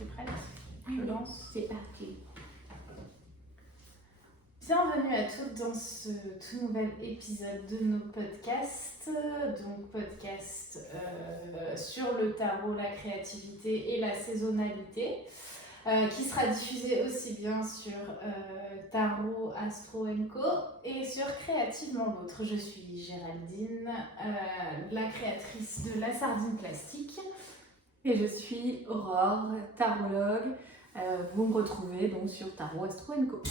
T'es prête? Je lance. C'est parti. Bienvenue à toutes dans ce tout nouvel épisode de nos podcasts. Donc podcast sur le tarot, la créativité et la saisonnalité, qui sera diffusé aussi bien sur Tarot, Astro & Co et sur Créativement L'Autre. Je suis Géraldine, la créatrice de la sardine plastique. Et je suis Aurore, tarologue. Vous me retrouvez donc sur Tarot, Astro & Co.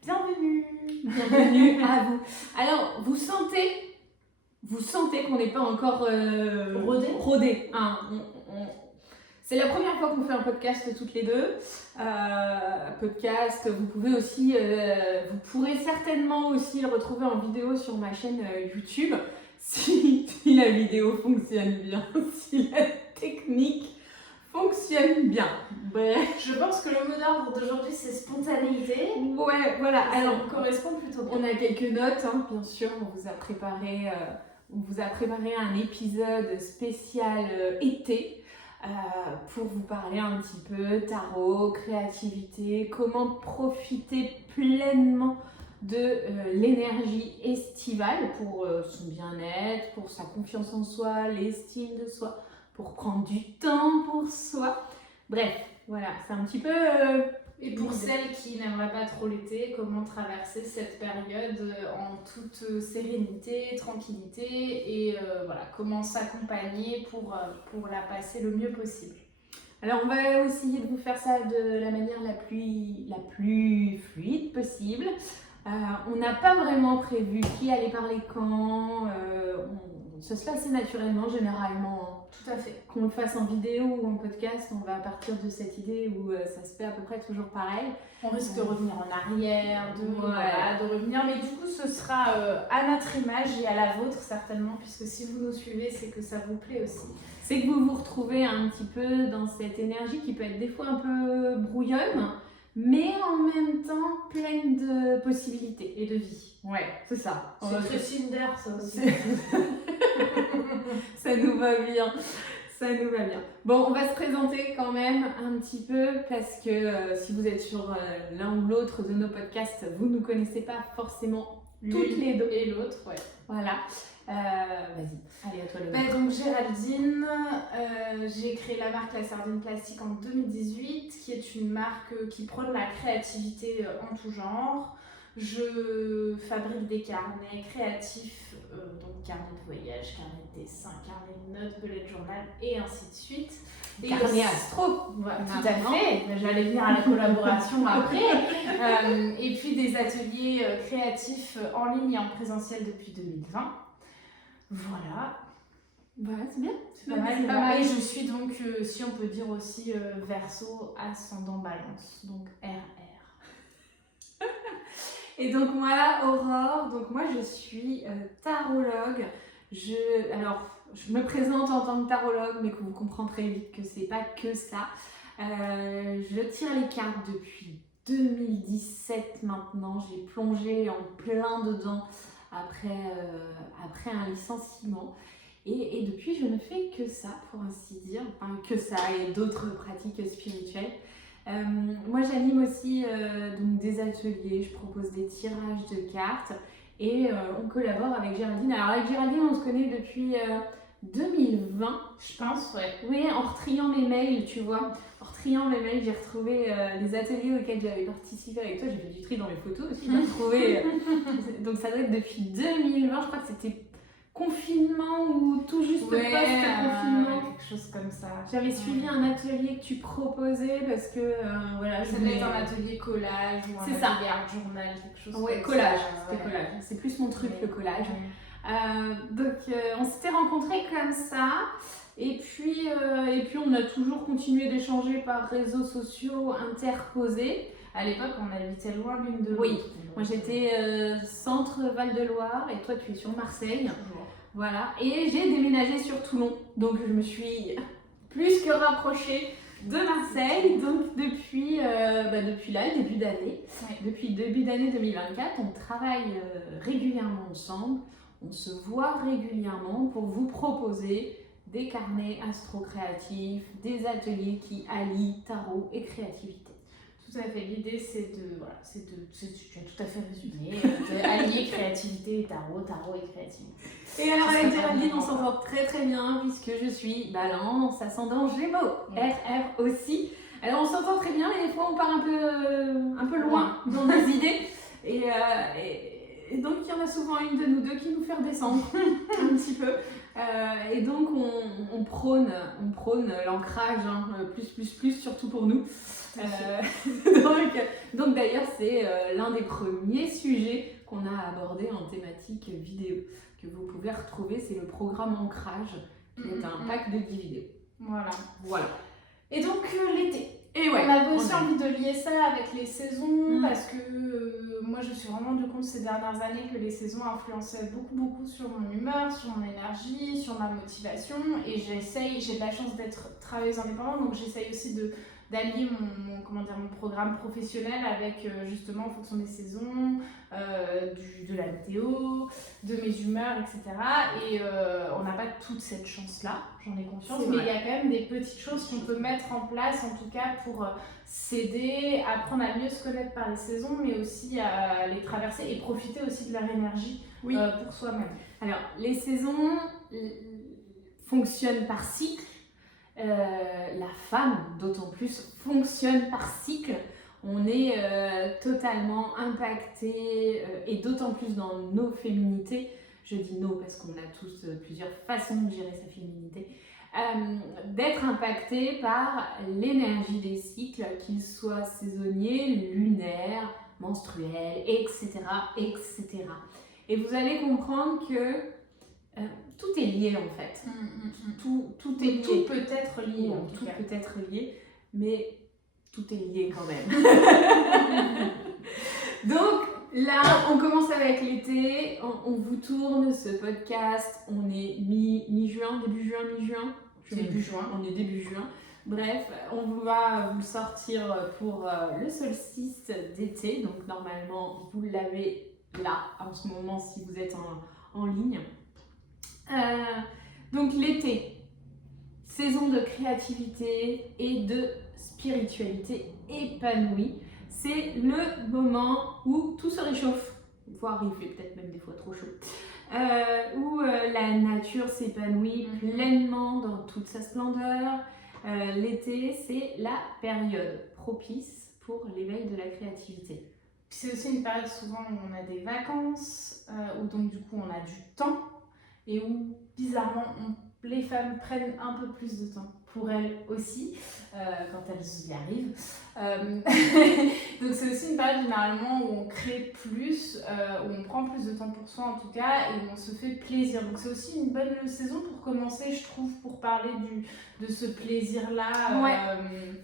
Bienvenue. Bienvenue à vous. Alors, vous sentez qu'on n'est pas encore rodé. Hein, c'est la première fois qu'on fait un podcast toutes les deux. Podcast, vous pouvez aussi, vous pourrez certainement aussi le retrouver en vidéo sur ma chaîne YouTube si la vidéo fonctionne bien, si la technique fonctionne bien. Bref. Je pense que le mot d'ordre d'aujourd'hui c'est spontanéité. Ouais, voilà. Alors, on correspond plutôt bien. On a quelques notes, hein, bien sûr. On vous a préparé un épisode spécial été pour vous parler un petit peu tarot, créativité, comment profiter pleinement de l'énergie estivale pour son bien-être, pour sa confiance en soi, l'estime de soi, pour prendre du temps pour soi. Bref, voilà, c'est un petit peu... Et pour celles qui n'aimeraient pas trop l'été, comment traverser cette période en toute sérénité, tranquillité et voilà, comment s'accompagner pour la passer le mieux possible. Alors on va essayer de vous faire ça de la manière la plus fluide possible. On n'a pas vraiment prévu qui allait parler quand, ça se passe naturellement généralement. Tout à fait. Qu'on le fasse en vidéo ou en podcast, on va partir de cette idée où ça se fait à peu près toujours pareil. On risque de revenir en arrière, de revenir, mais du coup ce sera à notre image et à la vôtre certainement, puisque si vous nous suivez, c'est que ça vous plaît aussi. C'est que vous vous retrouvez un petit peu dans cette énergie qui peut être des fois un peu brouillonne, mais en même temps pleine de possibilités et de vie. Ouais, c'est ça. C'est très Cinder, ça aussi. Ça nous va bien. Ça nous va bien. Bon, on va se présenter quand même un petit peu parce que si vous êtes sur l'un ou l'autre de nos podcasts, vous ne nous connaissez pas forcément toutes les deux. Et l'autre, ouais. Voilà. Vas-y, allez à toi le Donc Géraldine, j'ai créé la marque La Sardine Plastique en 2018, qui est une marque qui prône la créativité en tout genre. Je fabrique des carnets créatifs, donc carnet de voyage, carnet de dessin, carnet de notes, bullet journal et ainsi de suite. Et carnet astro. Voilà, tout à fait, j'allais venir à la collaboration après. Et puis des ateliers créatifs en ligne et en présentiel depuis 2020. Voilà. Voilà, c'est bien. C'est pas mal. Et je suis donc, si on peut dire aussi, Verseau ascendant Balance, donc RR. Et donc moi, Aurore, je suis tarologue. Je me présente en tant que tarologue, mais que vous comprendrez vite que c'est pas que ça. Je tire les cartes depuis 2017 maintenant. J'ai plongé en plein dedans après un licenciement. Et depuis, je ne fais que ça, pour ainsi dire. Enfin, que ça et d'autres pratiques spirituelles. Moi j'anime aussi donc des ateliers, je propose des tirages de cartes et on collabore avec Géraldine. Alors avec Géraldine on se connaît depuis 2020 je pense. Ouais. Oui, en retriant mes mails, tu vois. En retriant mes mails, j'ai retrouvé les ateliers auxquels j'avais participé avec toi. J'ai fait du tri dans mes photos aussi, j'ai retrouvé. Donc ça doit être depuis 2020, je crois que c'était confinement ou tout juste post-confinement. Quelque chose comme ça. J'avais suivi un atelier que tu proposais parce que voilà, ça devait être un atelier collage ou un atelier art journal, quelque chose comme collage, ça. C'était collage. C'est plus mon truc, le collage. Donc on s'était rencontrés comme ça et puis on a toujours continué d'échanger par réseaux sociaux interposés. À l'époque, on habitait loin l'une de l'autre. Oui, moi j'étais centre Val-de-Loire et toi tu es sur Marseille. Toujours. Voilà, et j'ai déménagé sur Toulon, donc je me suis plus que rapprochée de Marseille. Donc depuis là, début d'année, depuis début d'année 2024, on travaille régulièrement ensemble, on se voit régulièrement pour vous proposer des carnets astro-créatifs, des ateliers qui allient tarot et créativité. Tout à fait, l'idée c'est de, tu as tout à fait résumé, d'allier créativité et tarot, tarot et créativité. Et alors avec Géraldine, on s'entend très très bien puisque je suis Balance, ascendant Gémeaux, RR aussi. Alors on s'entend très bien, mais des fois on part un peu loin dans nos idées. Et donc il y en a souvent une de nous deux qui nous fait redescendre un petit peu. Et donc on prône l'ancrage, plus, surtout pour nous. Donc d'ailleurs c'est l'un des premiers sujets qu'on a abordé en thématique vidéo, que vous pouvez retrouver, c'est le programme Ancrage, qui est un pack de 10 vidéos. Voilà. Et donc l'été. Et ouais, on avait aussi envie de lier ça avec les saisons, parce que moi je me suis vraiment rendu compte ces dernières années que les saisons influençaient beaucoup sur mon humeur, sur mon énergie, sur ma motivation, et j'ai de la chance d'être travailleuse indépendante, donc j'essaye aussi d'allier mon programme professionnel avec justement en fonction des saisons, de la météo, de mes humeurs, etc. Et on n'a pas toute cette chance-là, j'en ai conscience, mais il y a quand même des petites choses qu'on peut mettre en place, en tout cas pour s'aider, apprendre à mieux se connaître par les saisons, mais aussi à les traverser et profiter aussi de leur énergie pour soi-même. Alors, les saisons fonctionnent par cycle. La femme, d'autant plus, fonctionne par cycle. On est totalement impacté et d'autant plus dans nos féminités. Je dis nos parce qu'on a tous plusieurs façons de gérer sa féminité. D'être impacté par l'énergie des cycles, qu'ils soient saisonniers, lunaires, menstruels, etc., etc. Et vous allez comprendre que tout est lié en fait. Tout est lié. Tout peut être lié. Tout peut être lié, mais tout est lié quand même. Donc là, on commence avec l'été. On vous tourne ce podcast. On est mi-juin, début juin, mi-juin. Début juin. On est début juin. Bref, on va vous le sortir pour le solstice d'été. Donc normalement, vous l'avez là en ce moment si vous êtes en ligne. Donc l'été, saison de créativité et de spiritualité épanouie, c'est le moment où tout se réchauffe, voire il fait peut-être même des fois trop chaud, où la nature s'épanouit pleinement dans toute sa splendeur. L'été, c'est la période propice pour l'éveil de la créativité. C'est aussi une période souvent où on a des vacances, où donc du coup on a du temps, et où bizarrement les femmes prennent un peu plus de temps pour elles aussi, quand elles y arrivent. Donc c'est aussi une période généralement où on crée plus, où on prend plus de temps pour soi en tout cas, et où on se fait plaisir. Donc c'est aussi une bonne saison pour commencer, je trouve, pour parler de ce plaisir-là.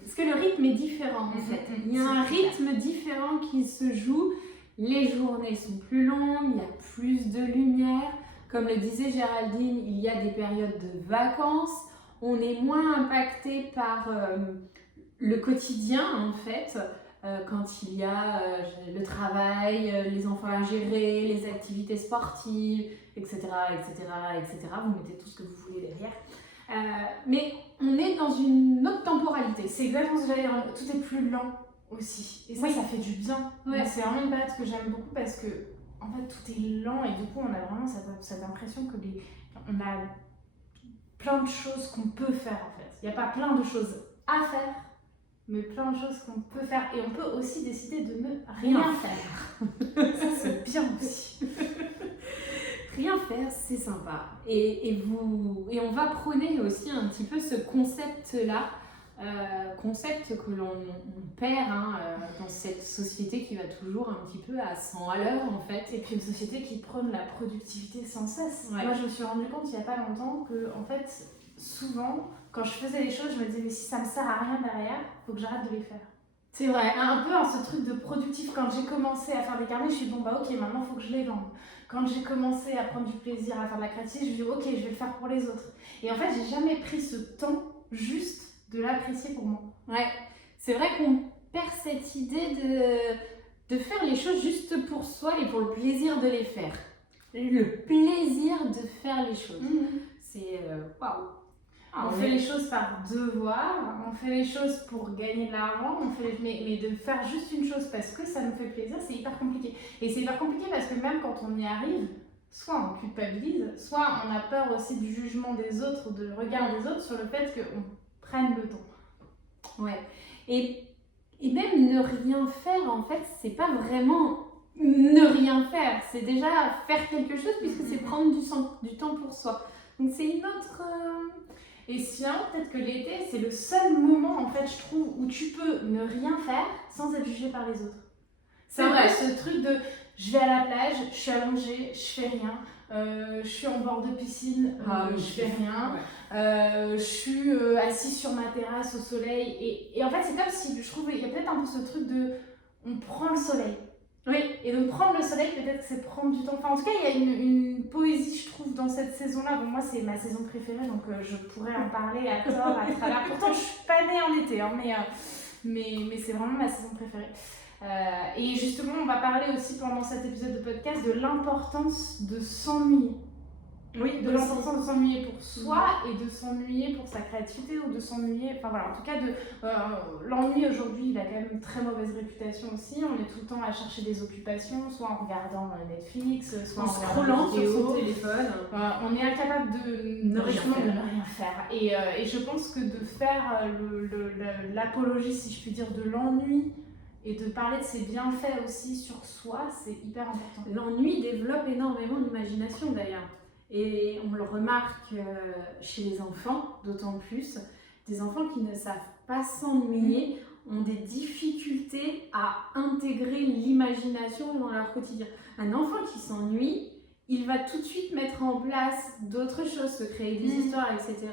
Parce que le rythme est différent en fait. Il y a un rythme différent qui se joue. Les journées sont plus longues, il y a plus de lumière. Comme le disait Géraldine, il y a des périodes de vacances. On est moins impacté par le quotidien en fait, quand il y a le travail, les enfants à gérer, les activités sportives, etc., etc., etc. Vous mettez tout ce que vous voulez derrière. Mais on est dans une autre temporalité. C'est exactement ce que j'allais dire. Tout est plus lent aussi. Et ça, ça fait du bien. C'est vraiment une période que j'aime beaucoup parce que en fait, tout est lent et du coup, on a vraiment cette impression que on a plein de choses qu'on peut faire en fait. Il n'y a pas plein de choses à faire, mais plein de choses qu'on peut faire. Et on peut aussi décider de ne rien faire. Ça, c'est bien aussi. Rien faire, c'est sympa. Et on va prôner aussi un petit peu ce concept-là. Concept que l'on perd dans cette société qui va toujours un petit peu à 100 à l'heure en fait. Et puis une société qui prône la productivité sans cesse. Moi je me suis rendu compte il n'y a pas longtemps que en fait souvent quand je faisais les choses je me disais mais si ça me sert à rien derrière, faut que j'arrête de les faire. C'est vrai. Un peu en ce truc de productif. Quand j'ai commencé à faire des carnets, je suis bon bah ok maintenant il faut que je les vende. Quand j'ai commencé à prendre du plaisir à faire de la créativité, je me dis ok je vais le faire pour les autres. Et en fait j'ai jamais pris ce temps juste de l'apprécier pour moi. Ouais, c'est vrai qu'on perd cette idée de faire les choses juste pour soi et pour le plaisir de les faire. Le plaisir de faire les choses. C'est waouh. On fait les choses par devoir, on fait les choses pour gagner de l'argent, mais de faire juste une chose parce que ça nous fait plaisir, c'est hyper compliqué. Et c'est hyper compliqué parce que même quand on y arrive, soit on culpabilise, soit on a peur aussi du jugement des autres, du regard des autres sur le fait qu'on prenne le temps. Ouais. Et même ne rien faire, en fait, c'est pas vraiment ne rien faire. C'est déjà faire quelque chose puisque c'est prendre du temps pour soi. Donc c'est une autre... Et sinon, peut-être que l'été, c'est le seul moment, en fait, je trouve, où tu peux ne rien faire sans être jugé par les autres. C'est vrai, ce truc de je vais à la plage, je suis allongée, je fais rien. Je suis en bord de piscine, je fais rien. Ouais. Je suis assise sur ma terrasse au soleil. Et en fait, c'est comme si, je trouve, il y a peut-être un peu ce truc de on prend le soleil. Oui, et donc prendre le soleil, peut-être que c'est prendre du temps. Enfin, en tout cas, il y a une poésie, je trouve, dans cette saison-là. Bon, moi, c'est ma saison préférée, donc je pourrais en parler à tort, à travers. Pourtant, je suis pas née en été, hein, mais c'est vraiment ma saison préférée. Et justement, on va parler aussi pendant cet épisode de podcast de l'importance de s'ennuyer. Oui, de l'importance de s'ennuyer pour soi et de s'ennuyer pour sa créativité ou de s'ennuyer, enfin voilà, en tout cas l'ennui aujourd'hui il a quand même une très mauvaise réputation aussi, on est tout le temps à chercher des occupations, soit en regardant Netflix, soit en scrollant sur son téléphone. On est incapable de ne rien faire. Et je pense que de faire l'apologie, si je puis dire, de l'ennui et de parler de ses bienfaits aussi sur soi, c'est hyper important. L'ennui développe énormément d'imagination d'ailleurs. Et on le remarque chez les enfants, d'autant plus. Des enfants qui ne savent pas s'ennuyer ont des difficultés à intégrer l'imagination dans leur quotidien. Un enfant qui s'ennuie, il va tout de suite mettre en place d'autres choses, se créer des histoires, etc.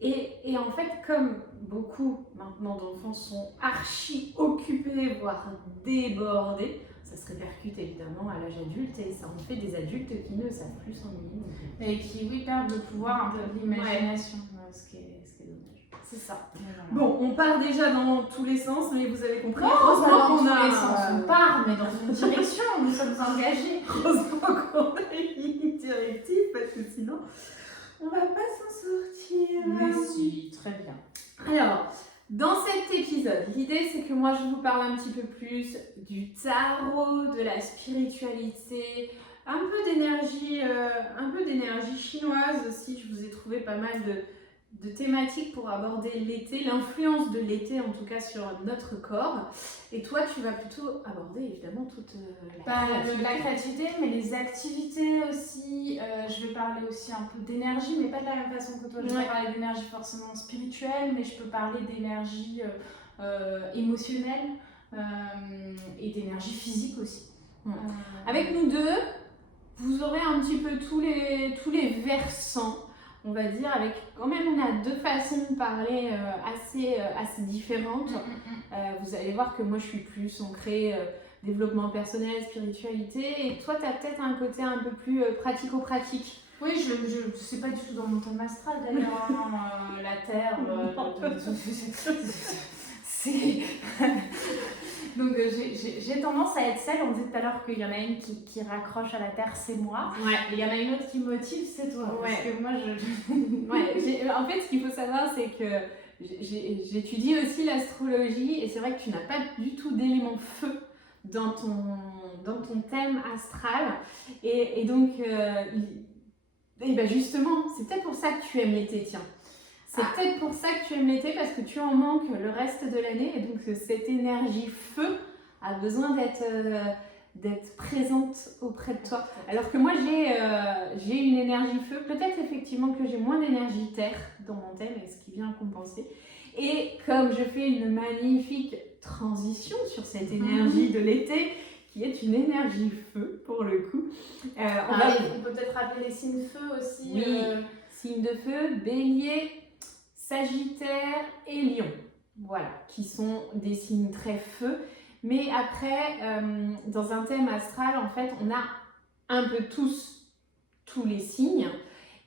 Et en fait, comme beaucoup maintenant d'enfants sont archi occupés, voire débordés, ça se répercute évidemment à l'âge adulte et ça en fait des adultes qui ne savent plus s'ennuyer. Et qui, perdent le pouvoir un peu de l'imagination, ce qui est dommage. C'est ça. Voilà. Bon, on part déjà dans tous les sens, mais vous avez compris. Heureusement qu'on a... On part, mais dans une direction, nous sommes engagés. Heureusement qu'on a une directive, parce que sinon, on va pas s'en sortir. Mais si, très bien. Alors... Dans cet épisode, l'idée c'est que moi je vous parle un petit peu plus du tarot, de la spiritualité, un peu d'énergie chinoise aussi. Je vous ai trouvé pas mal de thématiques pour aborder l'été, l'influence de l'été en tout cas sur notre corps. Et toi tu vas plutôt aborder évidemment toute la créativité, mais les activités aussi. Je vais parler aussi un peu d'énergie, mais pas de la même façon que toi. Je vais pas parler d'énergie forcément spirituelle, mais je peux parler d'énergie émotionnelle et d'énergie physique aussi. Avec nous deux, vous aurez un petit peu tous les versants. On va dire, avec quand même, on a deux façons de parler assez différentes. Vous allez voir que moi, je suis plus ancrée développement personnel, spiritualité, et toi, tu as peut-être un côté un peu plus pratico-pratique. Oui, je sais pas du tout dans mon thème astral d'ailleurs, la Terre, c'est... Donc j'ai tendance à être celle, on disait tout à l'heure qu'il y en a une qui raccroche à la terre, c'est moi. Ouais. Et il y en a une autre qui motive, c'est toi. Ouais. Parce que moi en fait, ce qu'il faut savoir, c'est que j'étudie aussi l'astrologie et c'est vrai que tu n'as pas du tout d'élément feu dans ton thème astral. Et donc, justement, c'est peut-être pour ça que tu aimes l'été, tiens. C'est peut-être pour ça que tu aimes l'été, parce que tu en manques le reste de l'année. Et donc, cette énergie feu a besoin d'être présente auprès de toi. Alors que moi, j'ai une énergie feu. Peut-être effectivement que j'ai moins d'énergie terre dans mon thème, et ce qui vient compenser. Et comme je fais une magnifique transition sur cette énergie de l'été, qui est une énergie feu, pour le coup. On peut peut-être rappeler les signes feu aussi. Oui, signes de feu, bélier, Sagittaire et Lion, voilà, qui sont des signes très feu. Mais après, dans un thème astral, en fait, on a un peu tous les signes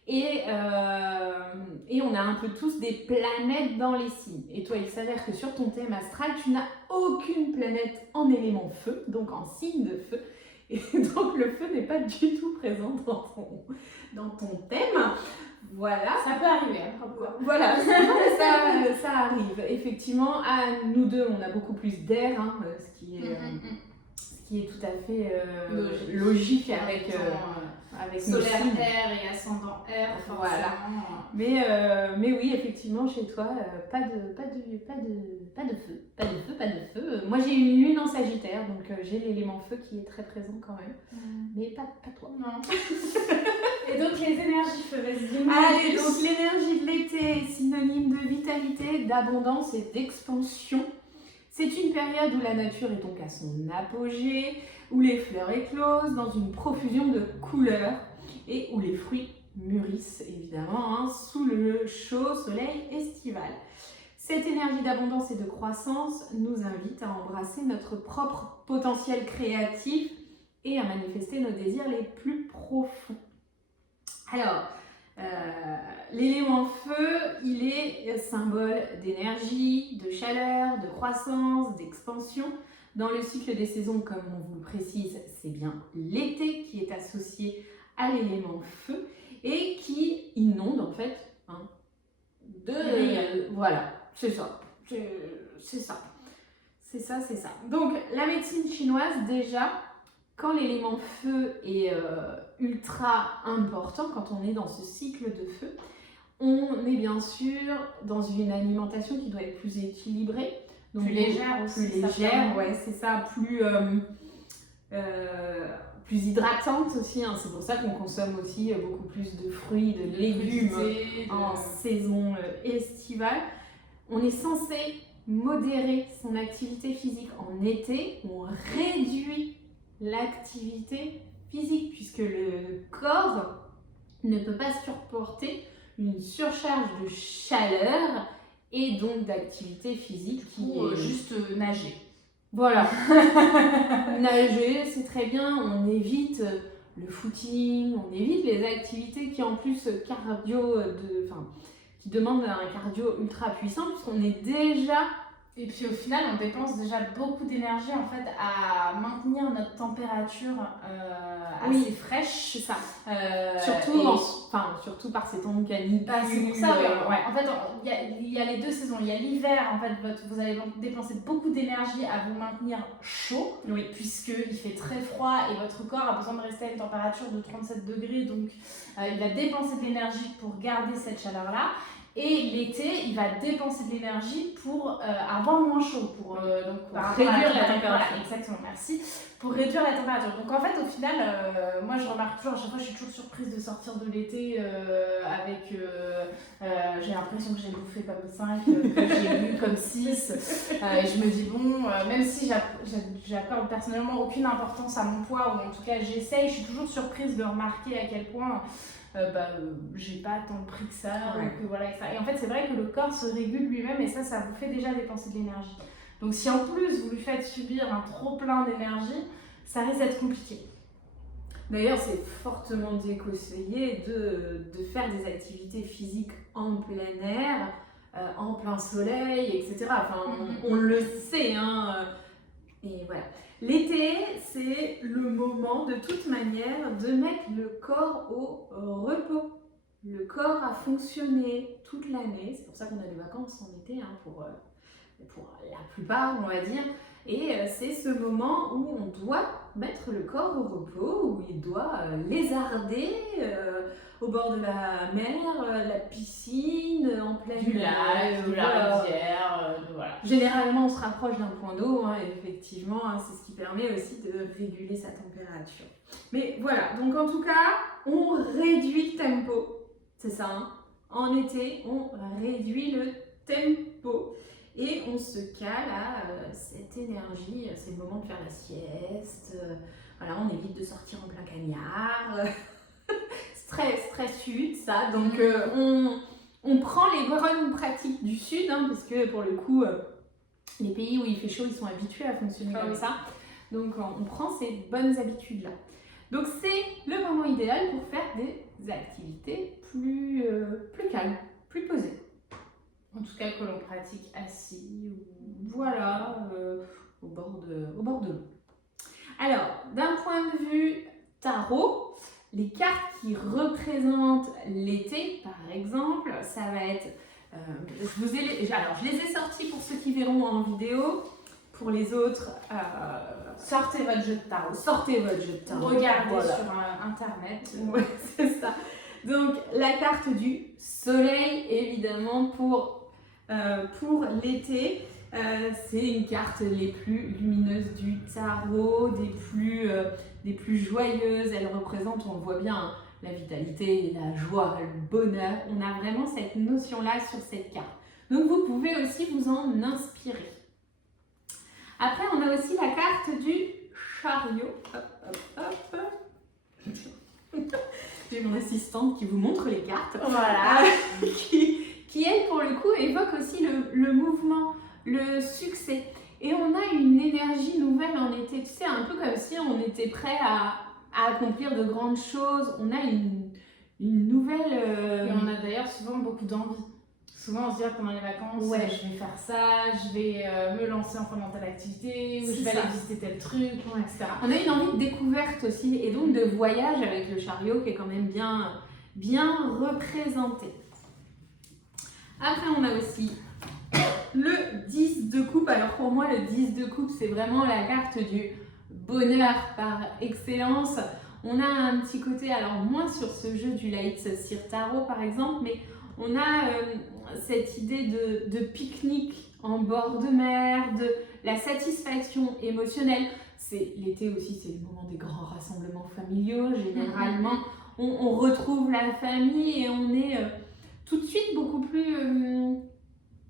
et on a un peu tous des planètes dans les signes. Et toi, il s'avère que sur ton thème astral, tu n'as aucune planète en élément feu, donc en signe de feu. Et donc, le feu n'est pas du tout présent dans ton thème. Voilà. Ça peut arriver, hein, parfois. Voilà, ça arrive. Effectivement, à nous deux, on a beaucoup plus d'air, hein, ce qui est tout à fait logique avec nos solaire signes. air et ascendant air, forcément. Voilà. Mais oui, effectivement, chez toi, pas de feu. Moi, j'ai une lune en Sagittaire, donc j'ai l'élément feu qui est très présent quand même. Mais pas toi. Non. Et donc les énergies feu, vas-y. Allez, donc l'énergie de l'été est synonyme de vitalité, d'abondance et d'expansion. C'est une période où la nature est donc à son apogée, où les fleurs éclosent dans une profusion de couleurs et où les fruits mûrissent évidemment sous le chaud soleil estival. Cette énergie d'abondance et de croissance nous invite à embrasser notre propre potentiel créatif et à manifester nos désirs les plus profonds. Alors, l'élément feu, il est symbole d'énergie, de chaleur, de croissance, d'expansion. Dans le cycle des saisons, comme on vous le précise, c'est bien l'été qui est associé à l'élément feu et qui inonde en fait voilà, c'est ça. C'est ça. Donc, la médecine chinoise, déjà, quand l'élément feu est ultra important, quand on est dans ce cycle de feu, on est bien sûr dans une alimentation qui doit être plus équilibrée. Donc plus légère aussi. Plus légère, ouais, c'est ça. Plus hydratante aussi. C'est pour ça qu'on consomme aussi beaucoup plus de fruits, de légumes en saison estivale. On est censé modérer son activité physique en été. On réduit l'activité physique puisque le corps ne peut pas supporter une surcharge de chaleur et donc d'activité physique juste nager. Voilà. Nager, c'est très bien, on évite le footing, on évite les activités qui en plus qui demandent un cardio ultra puissant puisqu'on est déjà. Et puis au final, on dépense déjà beaucoup d'énergie en fait à maintenir notre température assez fraîche. C'est ça. Surtout par ces temps de canicule. C'est pour ça, en fait, il y a les deux saisons. Il y a l'hiver, en fait, vous allez dépenser beaucoup d'énergie à vous maintenir chaud, puisqu'il fait très froid et votre corps a besoin de rester à une température de 37 degrés. Donc, il va dépenser de l'énergie pour garder cette chaleur-là. Et l'été, il va dépenser de l'énergie pour avoir moins chaud, pour réduire la température. Voilà, exactement, merci. Pour réduire la température. Donc en fait, au final, moi je remarque toujours, à chaque fois je suis toujours surprise de sortir de l'été avec. J'ai l'impression que j'ai bouffé comme 5, que j'ai bu comme 6. Et je me dis, bon, même si j'accorde personnellement aucune importance à mon poids, ou en tout cas j'essaye, je suis toujours surprise de remarquer à quel point. J'ai pas tant pris que ça, que voilà, etc. Et en fait, c'est vrai que le corps se régule lui-même et ça vous fait déjà dépenser de l'énergie. Donc, si en plus vous lui faites subir un trop-plein d'énergie, ça risque d'être compliqué. D'ailleurs, c'est fortement déconseillé de faire des activités physiques en plein air, en plein soleil, etc. Enfin, on le sait, et voilà. L'été, c'est le moment de toute manière de mettre le corps au repos. Le corps a fonctionné toute l'année, c'est pour ça qu'on a des vacances en été, pour la plupart, on va dire. Et c'est ce moment où on doit mettre le corps au repos, où il doit lézarder au bord de la mer, la piscine, en pleine du lac, de la rivière, voilà. Généralement, on se rapproche d'un point d'eau, effectivement, c'est ce qui permet aussi de réguler sa température. Mais voilà, donc en tout cas, on réduit le tempo, c'est ça. En été, on réduit le tempo. Et on se cale à cette énergie, c'est le moment de faire la sieste, voilà, on évite de sortir en plein cagnard, très sud ça, donc on prend les bonnes pratiques du sud, parce que pour le coup, les pays où il fait chaud, ils sont habitués à fonctionner comme ça, donc on prend ces bonnes habitudes-là. Donc c'est le moment idéal pour faire des activités plus calmes, plus posées. En tout cas, que l'on pratique assis ou au bord de l'eau. Alors, d'un point de vue tarot, les cartes qui représentent l'été, par exemple, ça va être... je les ai sorties pour ceux qui verront en vidéo. Pour les autres, sortez votre jeu de tarot. Sortez votre jeu de tarot. Regardez sur Internet. Ouais, c'est ça. Donc, la carte du soleil, évidemment, pour l'été. C'est une carte les plus lumineuses du tarot, des plus joyeuses. Elle représente, on le voit bien, hein, la vitalité, la joie, le bonheur. On a vraiment cette notion-là sur cette carte. Donc, vous pouvez aussi vous en inspirer. Après, on a aussi la carte du chariot. Hop, hop, hop. J'ai mon assistante qui vous montre les cartes. Voilà. qui elle, pour le coup, évoque aussi le mouvement, le succès. Et on a une énergie nouvelle en été. Tu sais, un peu comme si on était prêt à accomplir de grandes choses. On a une nouvelle... Et on a d'ailleurs souvent beaucoup d'envie. Souvent, on se dit pendant les vacances, ouais, je vais faire ça, je vais me lancer en faisant telle activité, ou je vais aller visiter tel truc, etc. On a une envie de découverte aussi, et donc de voyage avec le chariot qui est quand même bien représenté. Après, on a aussi le 10 de coupe. Alors pour moi, le 10 de coupe, c'est vraiment la carte du bonheur par excellence. On a un petit côté, alors moins sur ce jeu du Lightseer Tarot par exemple, mais on a cette idée de pique-nique en bord de mer, de la satisfaction émotionnelle. C'est l'été aussi, c'est le moment des grands rassemblements familiaux. Généralement, on retrouve la famille et on est tout de suite beaucoup plus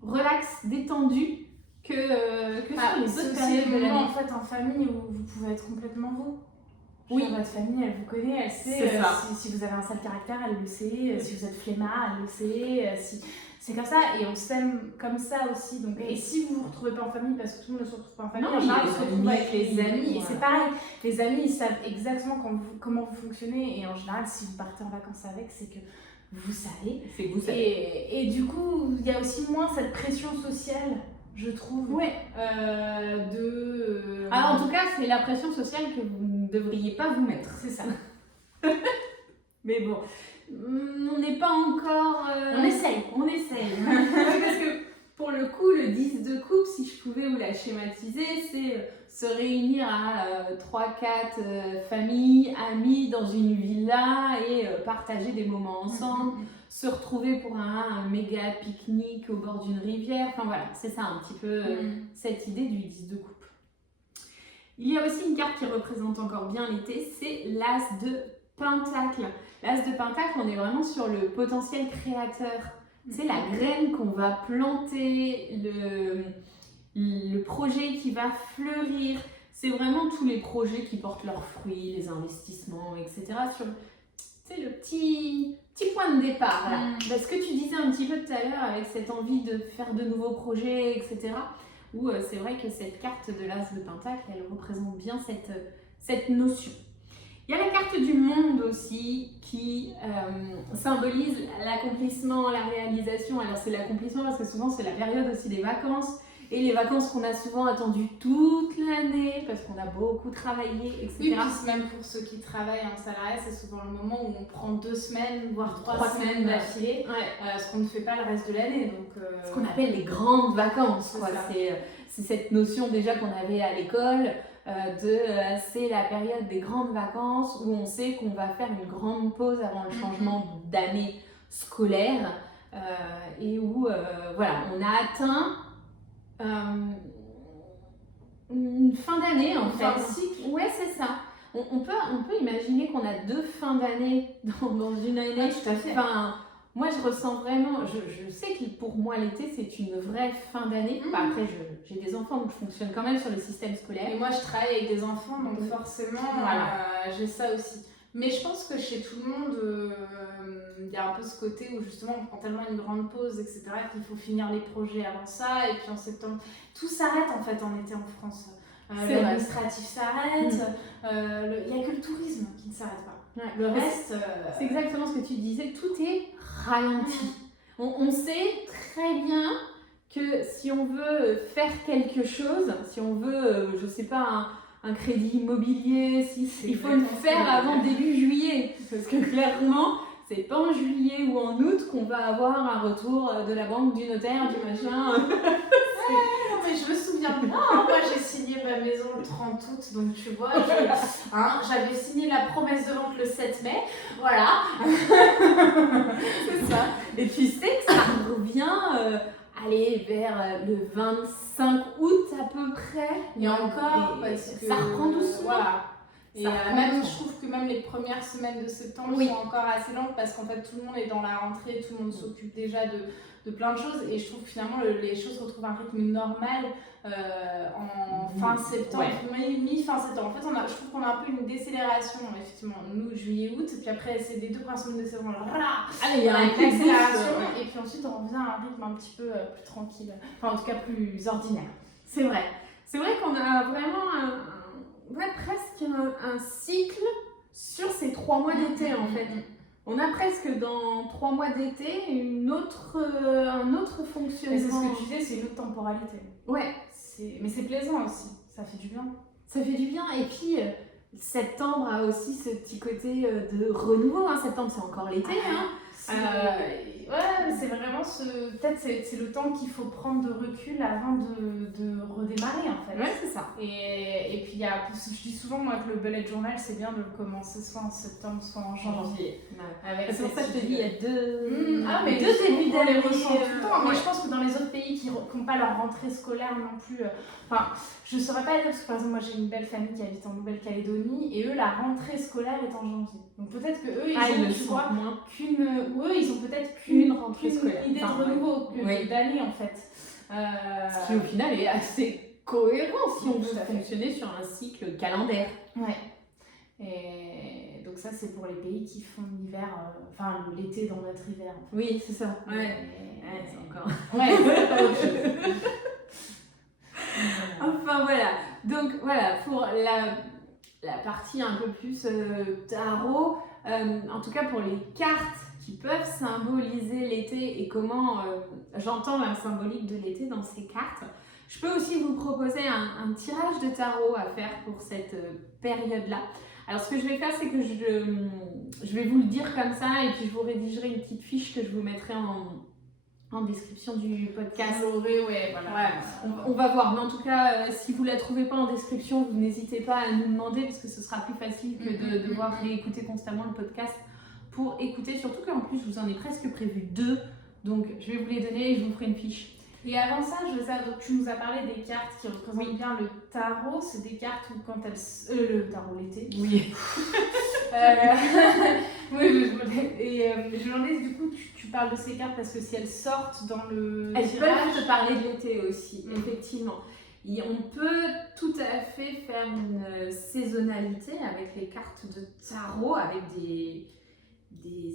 relax, détendu que sur les autres périodes de l'année. En fait, en famille où vous pouvez être complètement vous. Oui. Votre famille, elle vous connaît, elle sait si vous avez un sale caractère, elle le sait, si vous êtes flemmard, elle le sait, c'est comme ça, et on s'aime comme ça aussi. Donc, et si vous vous retrouvez pas en famille, parce que tout le monde ne se retrouve pas en famille, en général, on se retrouve avec les amis, et c'est pareil, les amis, ils savent exactement comment vous fonctionnez, et en général, si vous partez en vacances avec, c'est que vous savez. C'est que vous savez. Et du coup, il y a aussi moins cette pression sociale, je trouve. Ouais. Alors, en tout cas, c'est la pression sociale que vous ne devriez pas vous mettre. C'est ça. Mais bon, on n'est pas encore... On essaye. On essaye. Parce que pour le coup, le 10 de coupe, si je pouvais vous la schématiser, c'est se réunir à 3-4 familles, amis dans une villa et partager des moments ensemble, se retrouver pour un méga pique-nique au bord d'une rivière. Enfin voilà, c'est ça un petit peu cette idée du 10 de coupe. Il y a aussi une carte qui représente encore bien l'été, c'est l'As de Pentacle. L'As de Pentacle, on est vraiment sur le potentiel créateur. C'est la graine qu'on va planter, le projet qui va fleurir. C'est vraiment tous les projets qui portent leurs fruits, les investissements, etc. C'est le petit point de départ. Là. Parce que tu disais un petit peu tout à l'heure avec cette envie de faire de nouveaux projets, etc. Où c'est vrai que cette carte de l'As de Pentacle, elle représente bien cette notion. Il y a la carte du monde aussi qui symbolise l'accomplissement, la réalisation. Alors c'est l'accomplissement parce que souvent c'est la période aussi des vacances. Et les vacances qu'on a souvent attendues toute l'année parce qu'on a beaucoup travaillé, etc. Oui, puis même pour ceux qui travaillent en salarié, c'est souvent le moment où on prend 2 semaines, voire 3 semaines d'affilée, ce qu'on ne fait pas le reste de l'année. Ce qu'on appelle les grandes vacances. C'est cette notion déjà qu'on avait à l'école. C'est la période des grandes vacances où on sait qu'on va faire une grande pause avant le changement d'année scolaire et où voilà, on a atteint une fin d'année en fait. Un cycle. Ouais, c'est ça. On peut imaginer qu'on a 2 fins d'année dans une année. Ah, tout à fait. Enfin, moi, je ressens vraiment, je sais que pour moi, l'été, c'est une vraie fin d'année. Après, j'ai des enfants, donc je fonctionne quand même sur le système scolaire. Et moi, je travaille avec des enfants, donc forcément, j'ai ça aussi. Mais je pense que chez tout le monde, il y a un peu ce côté où justement, on prend tellement une grande pause, etc., qu'il faut finir les projets avant ça. Et puis en septembre, tout s'arrête en fait en été en France. L'administratif s'arrête, il n'y a que le tourisme qui ne s'arrête pas. Ouais. Le reste... C'est exactement ce que tu disais, tout est ralenti. On sait très bien que si on veut faire quelque chose, si on veut, je sais pas, un crédit immobilier, il faut le faire avant début juillet. Parce que clairement, c'est pas en juillet ou en août qu'on va avoir un retour de la banque, du notaire, du machin. Non, mais je me souviens bien, moi j'ai signé ma maison le 30 août, donc tu vois, j'avais signé la promesse de vente le 7 mai, voilà. C'est ça. Et tu sais que ça revient aller vers le 25 août à peu près. Et encore, parce que ça reprend doucement. Voilà. Et même, je trouve que même les premières semaines de septembre sont encore assez lentes parce qu'en fait tout le monde est dans la rentrée, tout le monde s'occupe déjà de plein de choses et je trouve que finalement les choses retrouvent un rythme normal en fin septembre, mi-fin septembre. En fait, je trouve qu'on a un peu une décélération, effectivement, nous, juillet, août, et puis après, c'est les 2 premières semaines de septembre, il y a une accélération, et puis ensuite on revient à un rythme un petit peu plus tranquille, enfin en tout cas plus ordinaire. C'est vrai. C'est vrai qu'on a vraiment presque un cycle sur ces 3 mois d'été en fait. On a presque dans 3 mois d'été un autre fonctionnement. Mais c'est ce que tu disais, c'est une autre temporalité. Ouais. Mais c'est plaisant aussi, ça fait du bien. Ça fait du bien et puis septembre a aussi ce petit côté de renouveau. Septembre c'est encore l'été. Ouais, c'est vraiment peut-être c'est le temps qu'il faut prendre de recul avant de redémarrer en fait. Ouais, c'est ça. Et puis je dis souvent moi que le bullet journal c'est bien de le commencer soit en septembre soit en janvier. Ouais. C'est pour ça que je te dis il y a deux. Mais deux débuts on les d'année ressent tout le temps. Moi ouais. je pense que dans les autres pays qui n'ont pas leur rentrée scolaire non plus. Enfin, je saurais pas dire parce que par exemple moi j'ai une belle famille qui habite en Nouvelle-Calédonie et eux la rentrée scolaire est en janvier. Donc peut-être que eux ils ont peut-être qu'une rentrée scolaire. Idée de renouveau d'année en fait. Ce qui au final est assez cohérent si on veut fonctionner sur un cycle calendaire. Ouais. Et donc ça c'est pour les pays qui font l'hiver, l'été dans notre hiver. En fait. Oui, c'est ça. C'est encore. C'est pas autre chose. Enfin voilà. Donc voilà pour la partie un peu plus tarot. En tout cas pour les cartes qui peuvent symboliser l'été et comment j'entends la symbolique de l'été dans ces cartes. Je peux aussi vous proposer un tirage de tarot à faire pour cette période-là. Alors ce que je vais faire, c'est que je vais vous le dire comme ça et puis je vous rédigerai une petite fiche que je vous mettrai en description du podcast. On va voir, mais en tout cas, si vous ne la trouvez pas en description, vous n'hésitez pas à nous demander parce que ce sera plus facile que de devoir réécouter constamment le podcast pour écouter, surtout qu'en plus, je vous en ai presque prévu 2, donc je vais vous les donner et je vous ferai une fiche. Et avant ça, donc tu nous as parlé des cartes qui représentent bien le tarot, c'est des cartes où quand elles... le tarot l'été. Oui. Je me demandais du coup, tu parles de ces cartes parce que si elles sortent dans le elles tirage... peuvent te parler de l'été aussi, effectivement. Et on peut tout à fait faire une saisonnalité avec les cartes de tarot, avec des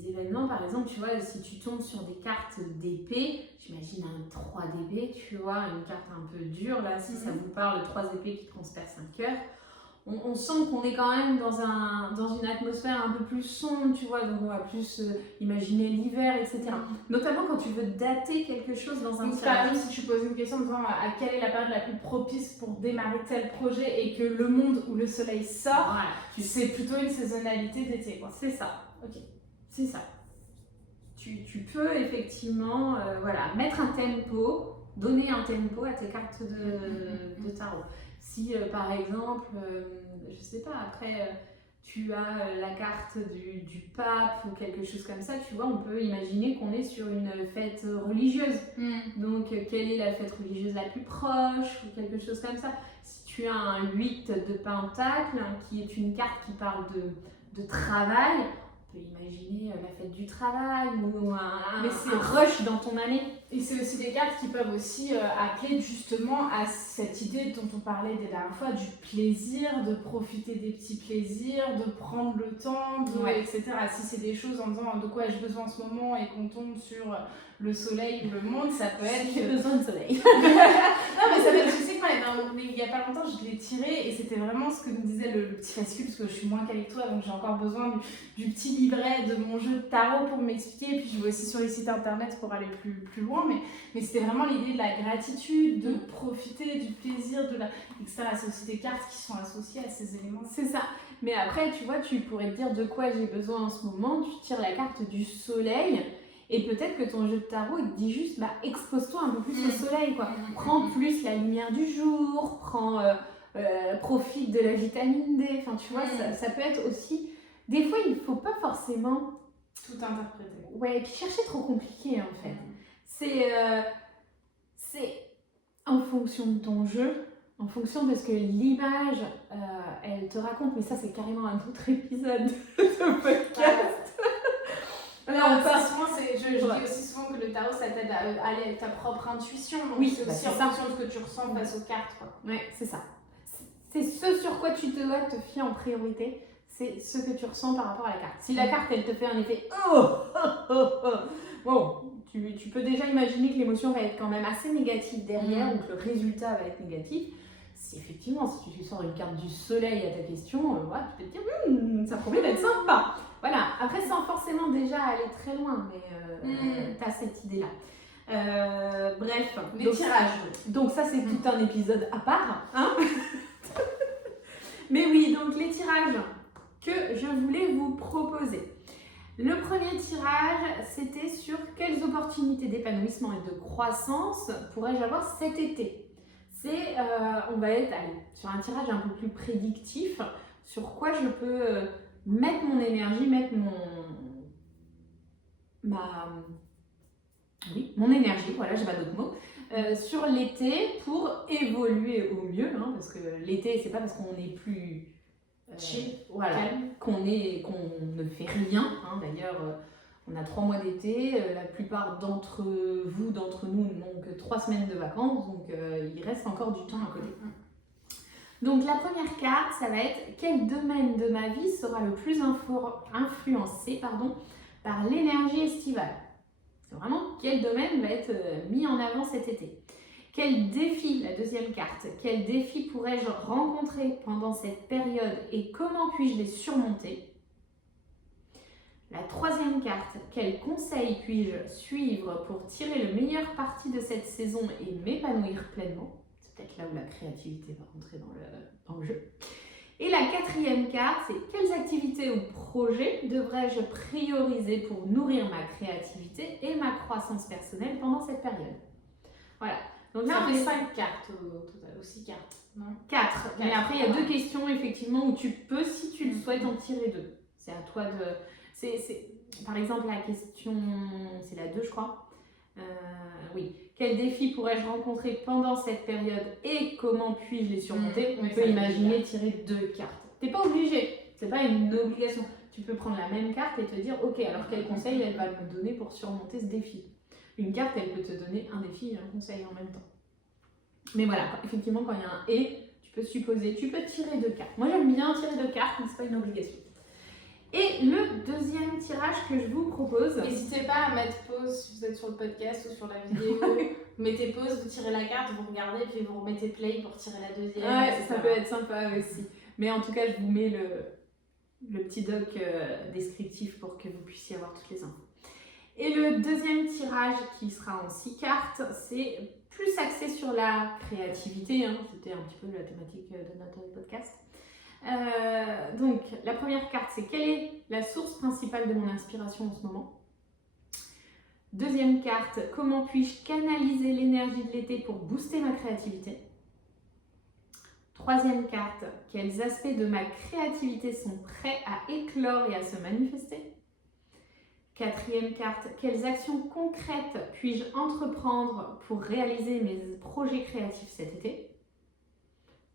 événements. Par exemple, tu vois, si tu tombes sur des cartes d'épée, j'imagine un 3 d'épée, tu vois, une carte un peu dure, là, si ça vous parle, 3 épées qui transpercent un cœur. On sent qu'on est quand même dans une atmosphère un peu plus sombre, tu vois, donc on va plus imaginer l'hiver, etc. Notamment quand tu veux dater quelque chose dans un tirage. Par exemple, si tu poses une question en disant à quelle est la période la plus propice pour démarrer tel projet et que le monde où le soleil sort, c'est plutôt une saisonnalité d'été, quoi. C'est ça. Ok. C'est ça. Tu peux effectivement mettre un tempo, donner un tempo à tes cartes de tarot. Si par exemple, je sais pas, après tu as la carte du pape ou quelque chose comme ça, tu vois, on peut imaginer qu'on est sur une fête religieuse. Donc, quelle est la fête religieuse la plus proche ou quelque chose comme ça. Si tu as un 8 de pentacle, qui est une carte qui parle de travail, on peut imaginer la fête du travail ou un rush dans ton année. Et c'est aussi des cartes qui peuvent aussi appeler justement à cette idée dont on parlait dès la dernière fois, du plaisir, de profiter des petits plaisirs, de prendre le temps, etc. Si c'est des choses en disant de quoi ai-je besoin en ce moment et qu'on tombe sur le soleil ou le monde, ça peut être... J'ai besoin de soleil. Non mais ça peut être, tu sais, par ouais, non, mais il y a pas longtemps, je l'ai tiré et c'était vraiment ce que nous disait le petit fascicule, parce que je suis moins calée que toi, donc j'ai encore besoin du petit livret de mon jeu de tarot pour m'expliquer. Et puis je vais aussi sur les sites internet pour aller plus loin, mais c'était vraiment l'idée de la gratitude, de profiter du plaisir, etc. C'est aussi des cartes qui sont associées à ces éléments. C'est ça. Mais après, tu vois, tu pourrais te dire de quoi j'ai besoin en ce moment. Tu tires la carte du soleil et peut-être que ton jeu de tarot, il te dit juste, expose-toi un peu plus au soleil, quoi. Prends plus la lumière du jour, profite de la vitamine D. Enfin, tu vois, ça peut être aussi... Des fois, il ne faut pas forcément... Tout interpréter. Ouais, et puis chercher trop compliqué, en fait. C'est en fonction de ton jeu, en fonction de ce que l'image, elle te raconte. Mais ça, c'est carrément un autre épisode de podcast. Je dis aussi souvent que le tarot, ça t'aide à aller avec ta propre intuition. Donc oui, c'est aussi en fonction de ce que tu ressens face aux cartes. Oui, c'est ça. C'est ce sur quoi tu dois te fier en priorité. C'est ce que tu ressens par rapport à la carte. Si la carte, elle te fait un effet bon, tu peux déjà imaginer que l'émotion va être quand même assez négative derrière ou que le résultat va être négatif. Si effectivement, si tu sors une carte du soleil à ta question, tu peux te dire ça promet d'être sympa. Voilà, après sans forcément déjà aller très loin, mais tu as cette idée-là. Bref. Les tirages. Donc ça, c'est tout un épisode à part. Hein. Mais oui, donc les tirages que je voulais vous proposer. Le premier tirage, c'était sur quelles opportunités d'épanouissement et de croissance pourrais-je avoir cet été. On va être sur un tirage un peu plus prédictif, sur quoi je peux mettre mon énergie, mon énergie, voilà, j'ai pas d'autres mots, sur l'été pour évoluer au mieux, parce que l'été, c'est pas parce qu'on est plus qu'on ne fait rien, d'ailleurs on a 3 mois d'été, la plupart d'entre nous n'ont que 3 semaines de vacances, donc il reste encore du temps à côté. Donc la première carte, ça va être quel domaine de ma vie sera le plus influencé par l'énergie estivale. C'est vraiment quel domaine va être mis en avant cet été. Quel défi, la deuxième carte, quel défi pourrais-je rencontrer pendant cette période et comment puis-je les surmonter? La troisième carte, quels conseils puis-je suivre pour tirer le meilleur parti de cette saison et m'épanouir pleinement? C'est peut-être là où la créativité va rentrer dans le jeu. Et la quatrième carte, c'est quelles activités ou projets devrais-je prioriser pour nourrir ma créativité et ma croissance personnelle pendant cette période? Voilà. Donc là, on fait 5 cartes au total, ou 6 cartes, non? 4. Mais après, il y a 2 questions, effectivement, où tu peux, si tu le souhaites, en tirer 2. C'est à toi de... Par exemple, la question, c'est la 2, je crois. Oui. Quels défis pourrais-je rencontrer pendant cette période et comment puis-je les surmonter? On peut imaginer tirer 2 cartes. Tu n'es pas obligé, c'est pas une obligation. Tu peux prendre la même carte et te dire, ok, alors quel conseil elle va me donner pour surmonter ce défi? Une carte, elle peut te donner un défi et un conseil en même temps. Mais voilà, effectivement, quand il y a un « et », tu peux supposer, tu peux tirer 2 cartes. Moi, j'aime bien tirer 2 cartes, mais ce n'est pas une obligation. Et le deuxième tirage que je vous propose... N'hésitez pas à mettre pause si vous êtes sur le podcast ou sur la vidéo. Mettez pause, vous tirez la carte, vous regardez, puis vous remettez play pour tirer la deuxième. Ouais, ça peut être sympa aussi. Mais en tout cas, je vous mets le petit doc descriptif pour que vous puissiez avoir toutes les infos. Et le deuxième tirage, qui sera en 6 cartes, c'est plus axé sur la créativité. C'était un petit peu la thématique de notre podcast. Donc, la première carte, c'est quelle est la source principale de mon inspiration en ce moment? Deuxième carte, comment puis-je canaliser l'énergie de l'été pour booster ma créativité? Troisième carte, quels aspects de ma créativité sont prêts à éclore et à se manifester? Quatrième carte, quelles actions concrètes puis-je entreprendre pour réaliser mes projets créatifs cet été?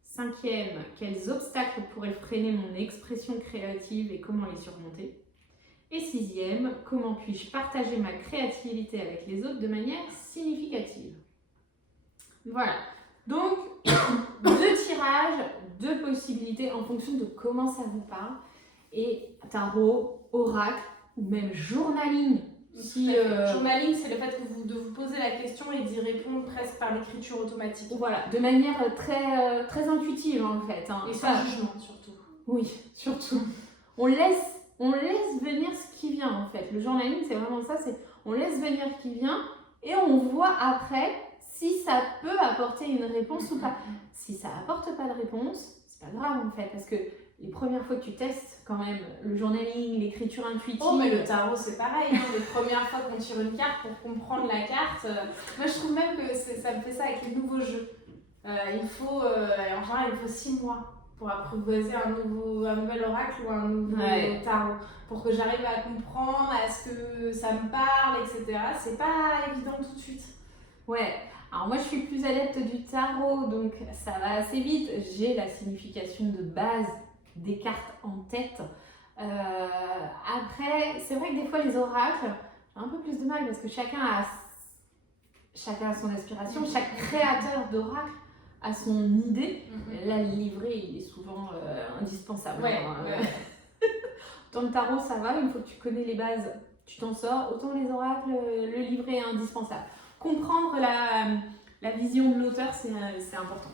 Cinquième, quels obstacles pourraient freiner mon expression créative et comment les surmonter? Et sixième, comment puis-je partager ma créativité avec les autres de manière significative? Voilà, donc 2 tirages, 2 possibilités en fonction de comment ça vous parle. Et tarot, oracle, ou même journaling, Journaling, c'est le fait de vous poser la question et d'y répondre presque par l'écriture automatique. Voilà, de manière très intuitive en fait. Et sans jugement surtout. Oui, surtout. On laisse venir ce qui vient en fait. Le journaling, c'est vraiment ça, c'est on laisse venir ce qui vient et on voit après si ça peut apporter une réponse ou pas. Si ça apporte pas de réponse, c'est pas grave en fait, parce que les premières fois que tu testes quand même le journaling, l'écriture intuitive... Oh mais le tarot c'est pareil, hein. Les premières fois qu'on tire une carte pour comprendre la carte, moi je trouve même que ça me fait ça avec les nouveaux jeux. En général il faut 6 mois pour apprivoiser un nouvel oracle ou un nouveau tarot, pour que j'arrive à comprendre, à ce que ça me parle, etc. C'est pas évident tout de suite. Ouais, alors moi je suis plus adepte du tarot, donc ça va assez vite. J'ai la signification de base des cartes en tête. Après, c'est vrai que des fois les oracles, j'ai un peu plus de mal parce que chacun a son inspiration, chaque créateur d'oracle a son idée. Là, le livret, il est souvent indispensable. Dans le tarot, ça va, une fois que tu connais les bases, tu t'en sors. Autant les oracles, le livret est indispensable. Comprendre la vision de l'auteur, c'est important.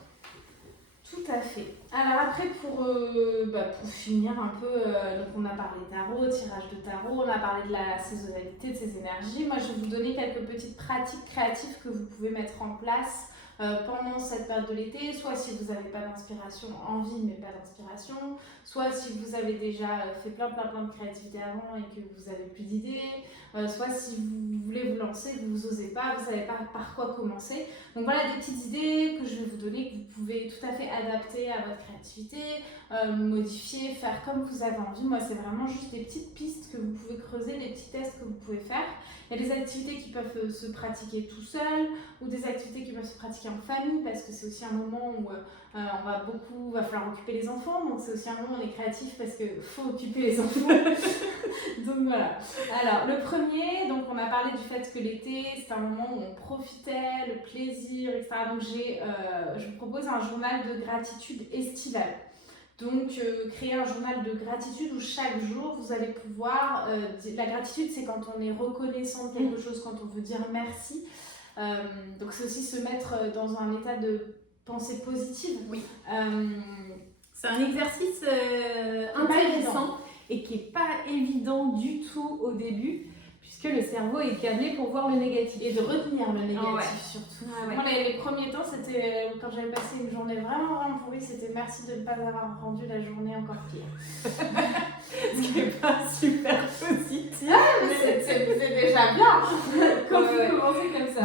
Tout à fait. Alors après, pour finir un peu, donc on a parlé tarot, tirage de tarot, on a parlé de la saisonnalité, de ses énergies. Moi, je vais vous donner quelques petites pratiques créatives que vous pouvez mettre en place pendant cette période de l'été, soit si vous n'avez pas d'inspiration, envie mais pas d'inspiration, soit si vous avez déjà fait plein de créativité avant et que vous n'avez plus d'idées, soit si vous voulez vous lancer, vous n'osez pas, vous ne savez pas par quoi commencer. Donc voilà des petites idées que je vais vous donner, que vous pouvez tout à fait adapter à votre créativité, modifier, faire comme vous avez envie. Moi c'est vraiment juste des petites pistes que vous pouvez creuser, des petits tests que vous pouvez faire. Il y a des activités qui peuvent se pratiquer tout seul ou des activités qui peuvent se pratiquer en famille, parce que c'est aussi un moment où va falloir occuper les enfants, donc c'est aussi un moment où on est créatif parce qu'il faut occuper les enfants. Donc voilà. Alors le premier, donc on a parlé du fait que l'été c'est un moment où on profitait, le plaisir, etc. Donc je vous propose un journal de gratitude estivale. Donc, créer un journal de gratitude où chaque jour, vous allez pouvoir... la gratitude, c'est quand on est reconnaissant de quelque chose, quand on veut dire merci. Donc, c'est aussi se mettre dans un état de pensée positive. Oui. C'est un exercice intéressant et qui n'est pas évident du tout au début, puisque le cerveau est câblé pour voir le négatif. Et de retenir le négatif surtout. Moi, les premiers temps, c'était quand j'avais passé une journée vraiment pourrie, c'était merci de ne pas avoir rendu la journée encore pire. Ce qui n'est pas super positif. Mais c'est déjà bien quand vous commencez comme ça.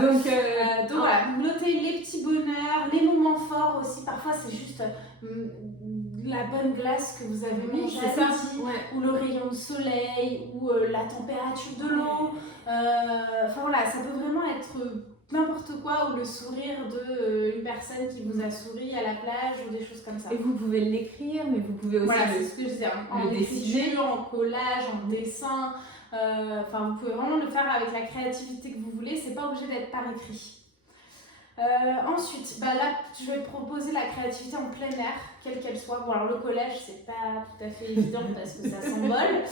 Donc voilà, notez les petits bonheurs, les moments forts aussi. Parfois, c'est juste la bonne glace que vous avez mangée à midi, ou le rayon de soleil, ou la température de l'eau. Enfin voilà, ça peut vraiment être n'importe quoi, ou le sourire d'une personne qui vous a souri à la plage, ou des choses comme ça. Et vous pouvez l'écrire, mais vous pouvez aussi voilà, c'est ce que je disais, en écriture, en collage, en dessin. Vous pouvez vraiment le faire avec la créativité que vous voulez, c'est pas obligé d'être par écrit. Ensuite, là, je vais proposer la créativité en plein air, quelle qu'elle soit. Bon, alors le collège, c'est pas tout à fait évident parce que ça s'envole.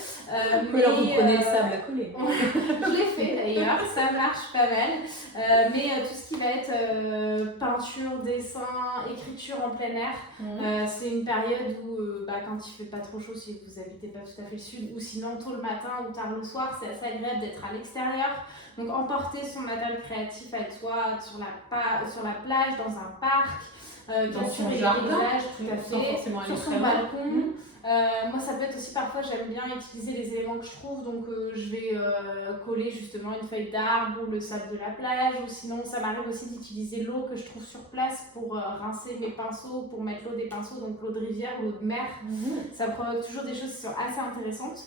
Mais alors, vous prenez le sable à coller. Je l'ai fait d'ailleurs, ça marche pas mal. Mais tout ce qui va être peinture, dessin, écriture en plein air, c'est une période où, quand il fait pas trop chaud, si vous habitez pas tout à fait le sud, ou sinon tôt le matin ou tard le soir, c'est assez agréable d'être à l'extérieur. Donc emporter son matériel créatif avec soi sur la plage, dans un parc, dans son jardin, tout à fait, sur son balcon. Moi ça peut être aussi, parfois j'aime bien utiliser les éléments que je trouve, donc je vais coller justement une feuille d'arbre ou le sable de la plage, ou sinon ça m'arrive aussi d'utiliser l'eau que je trouve sur place pour rincer mes pinceaux, pour mettre l'eau des pinceaux, donc l'eau de rivière, l'eau de mer. Ça provoque toujours des choses qui sont assez intéressantes.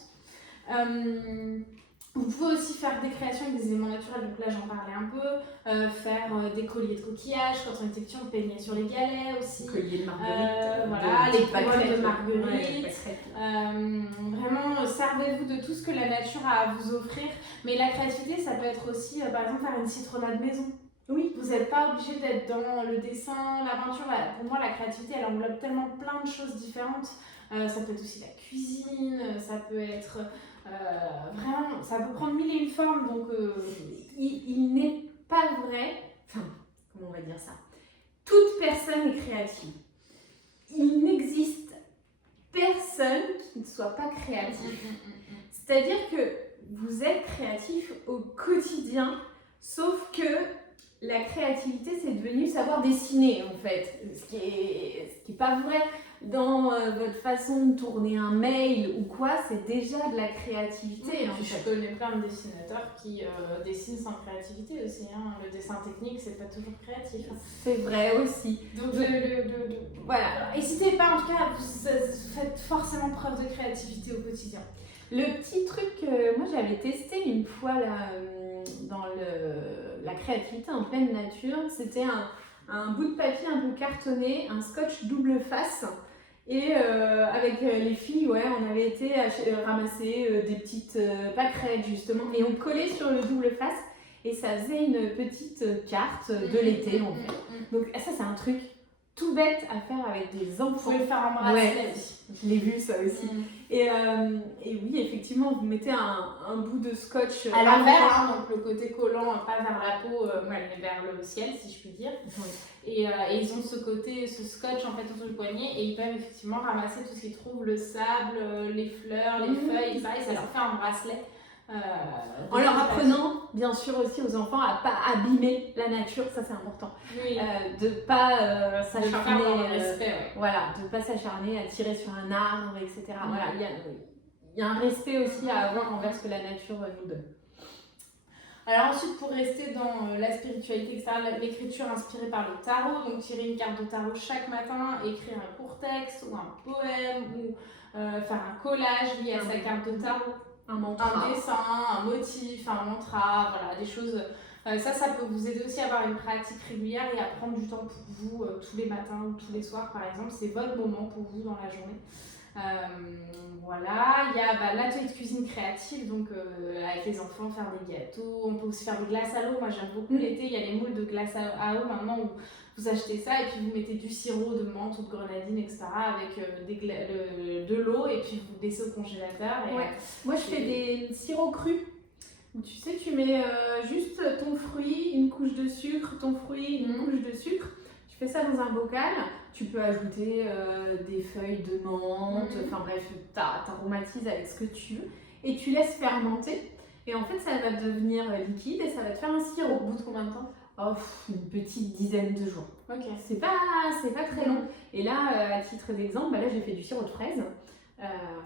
Vous pouvez aussi faire des créations avec des éléments naturels, donc là j'en parlais un peu, faire des colliers de coquillages. Quand on était petit, on peignait sur les galets aussi. Colliers de marguerite. Voilà, les couronnes de marguerite. Vraiment, servez-vous de tout ce que la nature a à vous offrir. Mais la créativité, ça peut être aussi, par exemple, faire une citronnade maison. Oui. Vous n'êtes pas obligé d'être dans le dessin, la peinture. Pour moi, la créativité, elle englobe tellement plein de choses différentes. Ça peut être aussi la cuisine, ça peut être Vraiment, ça peut prendre mille et une formes, donc Il n'est pas vrai, enfin, comment on va dire ça, toute personne est créative. Il n'existe personne qui ne soit pas créatif. C'est-à-dire que vous êtes créatif au quotidien, sauf que la créativité, c'est devenu savoir dessiner, en fait. Ce qui est pas vrai. Dans votre façon de tourner un mail ou quoi, c'est déjà de la créativité. Oui, je connais plein de dessinateurs qui dessinent sans créativité aussi. Hein. Le dessin technique, c'est pas toujours créatif. C'est vrai aussi. Donc, voilà. N'hésitez pas, en tout cas, vous faites forcément preuve de créativité au quotidien. Le petit truc, moi j'avais testé une fois là, dans la créativité en pleine nature, c'était un bout de papier un peu cartonné, un scotch double face. Et avec les filles, ouais, on avait été ramasser des petites pâquerettes justement, et on collait sur le double face et ça faisait une petite carte de l'été en fait. Donc ça c'est un truc tout bête à faire avec des enfants. Vous pouvez le faire en bracelet. Ouais, je l'ai vu ça aussi. Et oui, effectivement, vous mettez un bout de scotch à l'envers, hein, donc le côté collant, pas vers la peau, mais vers le ciel, si je puis dire. Oui. Et ils ont ce scotch en fait autour du poignet, et ils peuvent effectivement ramasser tout ce qu'ils trouvent, le sable, les fleurs, les feuilles, et ça leur fait un bracelet. En leur apprenant, bien sûr, aussi aux enfants à pas abîmer la nature, ça c'est important. Oui. De pas s'acharner, voilà, de pas s'acharner à tirer sur un arbre, etc. Voilà, il y a un respect aussi à avoir envers ce que la nature nous donne. Alors ensuite, pour rester dans la spiritualité, etc., l'écriture inspirée par le tarot, donc tirer une carte de tarot chaque matin, écrire un court texte ou un poème ou faire un collage lié à sa carte de tarot. Un dessin, un motif, un mantra, voilà, des choses. Ça peut vous aider aussi à avoir une pratique régulière et à prendre du temps pour vous tous les matins ou tous les soirs, par exemple. C'est votre moment pour vous dans la journée. Voilà, il y a l'atelier de cuisine créative, donc avec les enfants, faire des gâteaux. On peut aussi faire de glace à l'eau. Moi, j'aime beaucoup l'été. Il y a les moules de glace à eau maintenant où vous achetez ça et puis vous mettez du sirop de menthe ou de grenadine, etc. avec de l'eau et puis vous laissez au congélateur. Et, moi, je fais des sirops crus. Tu sais, tu mets juste ton fruit, une couche de sucre, ton fruit, une couche de sucre. Tu fais ça dans un bocal. Tu peux ajouter des feuilles de menthe. Enfin bref, t'aromatises avec ce que tu veux. Et tu laisses fermenter. Et en fait, ça va devenir liquide et ça va te faire un sirop. Au bout de combien de temps ? Une petite dizaine de jours. Ok. C'est pas très long. Et là, à titre d'exemple, là j'ai fait du sirop de fraise.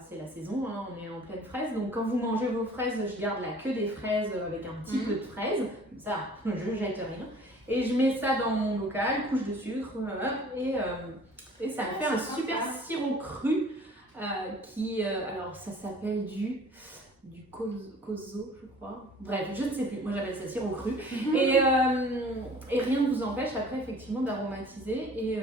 C'est la saison, hein, on est en pleine fraise. Donc quand vous mangez vos fraises, je garde la queue des fraises avec un petit peu de fraise. Comme ça, je jette rien. Et je mets ça dans mon bocal, couche de sucre, et ça me fait un super sirop cru qui, alors ça s'appelle du Kozo, je crois. Bref, je ne sais plus. Moi, j'appelle ça sirop cru. Et rien ne vous empêche après, effectivement, d'aromatiser. Et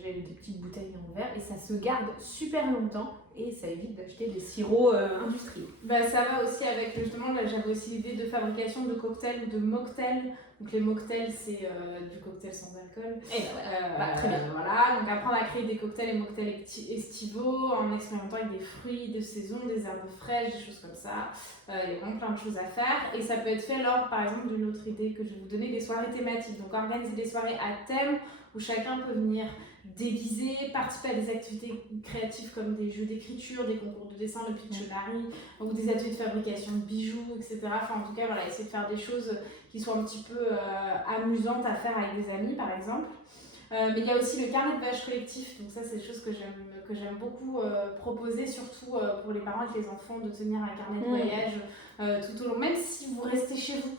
j'ai des petites bouteilles en verre et ça se garde super longtemps et ça évite d'acheter des sirops industriels. Ça va aussi avec, justement, là, j'avais aussi l'idée de fabrication de cocktails ou de mocktails. Donc, les mocktails, c'est du cocktail sans alcool. Et très bien. Voilà, donc apprendre à créer des cocktails et mocktails estivaux en expérimentant avec des fruits de saison, des herbes fraîches, des choses comme ça. Il y a vraiment plein de choses à faire. Et ça peut être fait lors, par exemple, d'une autre idée que je vais vous donner, des soirées thématiques. Donc, organiser des soirées à thème où chacun peut venir déguiser, participer à des activités créatives comme des jeux d'écriture, des concours de dessin, de Pictionary, ou des ateliers de fabrication de bijoux, etc. Enfin, en tout cas, voilà, essayer de faire des choses qui soient un petit peu amusantes à faire avec des amis, par exemple. Mais il y a aussi le carnet de voyage collectif, donc ça c'est des choses que j'aime beaucoup proposer, surtout pour les parents avec les enfants, de tenir un carnet de voyage tout au long, même si vous restez chez vous.